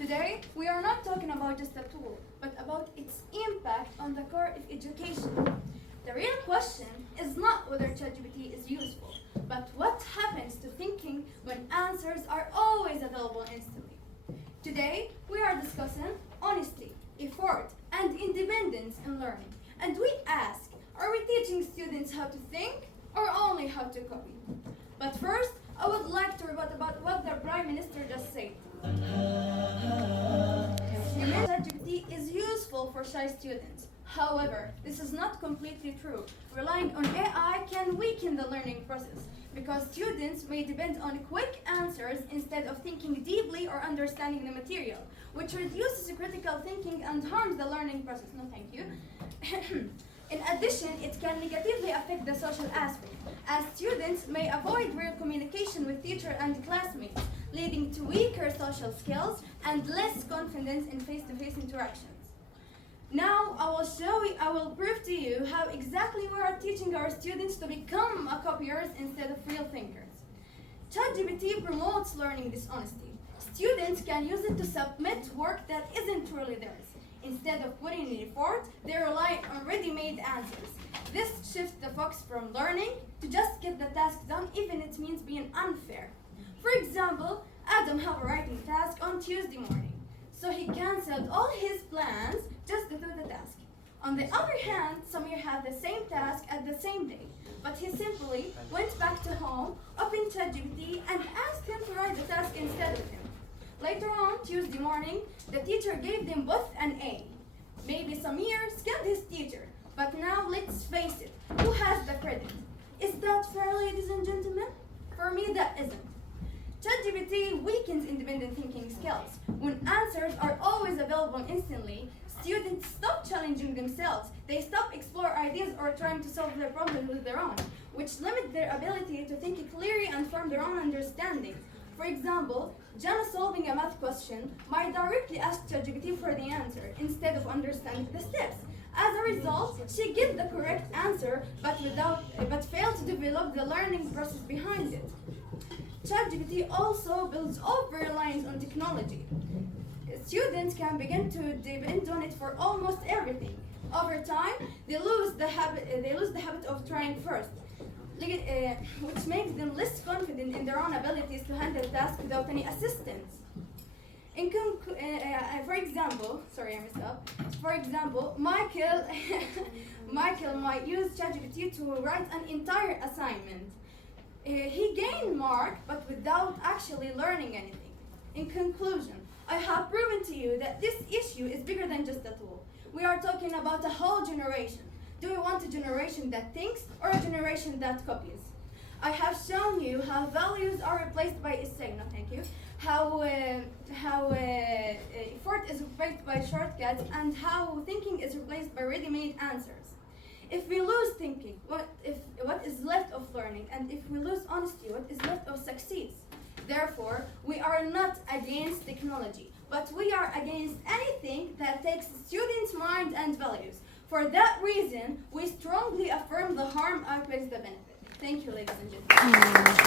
Today, we are not talking about just a tool, but about its impact on the core of education. The real question is not whether ChatGPT is useful, but what happens to thinking when answers are always available instantly. Today, we are discussing honesty, effort, and independence in learning. And we ask, are we teaching students how to think or only how to copy? But first, I would like to rebut about what the Prime Minister just said. You mentioned ChatGPT is useful for shy students. However, this is not completely true. Relying on AI can weaken the learning process because students may depend on quick answers instead of thinking deeply or understanding the material, which reduces critical thinking and harms the learning process. No, thank you. In addition, it can negatively affect the social aspect, as students may avoid real communication with teacher and classmates, leading to weaker social skills and less confidence in face-to-face interactions. Now, I will prove to you how exactly we are teaching our students to become copiers instead of real thinkers. ChatGPT promotes learning dishonesty. Students can use it to submit work that isn't truly theirs. Instead of putting in effort, they rely on ready-made answers. This shifts the focus from learning to just get the task done, even if it means being unfair. For example, Adam had a writing task on Tuesday morning, so he cancelled all his plans just to do the task. On the other hand, Samir had the same task at the same day, but he simply went back to home, opened ChatGPT, and asked him to write the task instead of him. Later on, Tuesday morning, the teacher gave them both an A. Maybe Samir skipped his teacher, but now let's face it, who has the credit? Is that fair, ladies and gentlemen? For me, that isn't. ChatGPT weakens independent thinking skills. When answers are always available instantly, students stop challenging themselves. They stop exploring ideas or trying to solve their problems with their own, which limits their ability to think clearly and form their own understanding. For example, Jana solving a math question might directly ask ChatGPT for the answer instead of understanding the steps. As a result, she gets the correct answer but fails to develop the learning process behind it. ChatGPT also builds over-reliance on technology. Students can begin to depend on it for almost everything. Over time, they lose the habit of trying first, which makes them less confident in their own abilities to handle tasks without any assistance. For example, sorry, I messed up. For example, Michael might use ChatGPT to write an entire assignment. He gained mark, but without actually learning anything. In conclusion, I have proven to you that this issue is bigger than just a tool. We are talking about a whole generation. Do we want a generation that thinks or a generation that copies? I have shown you how values are replaced by essay, no thank you, how effort is replaced by shortcuts, and how thinking is replaced by ready-made answers. If we lose thinking, what is left of learning? And if we lose honesty, what is left of success? Therefore, we are not against technology, but we are against anything that takes students' mind and values. For that reason, we strongly affirm the harm outweighs the benefit. Thank you, ladies and gentlemen.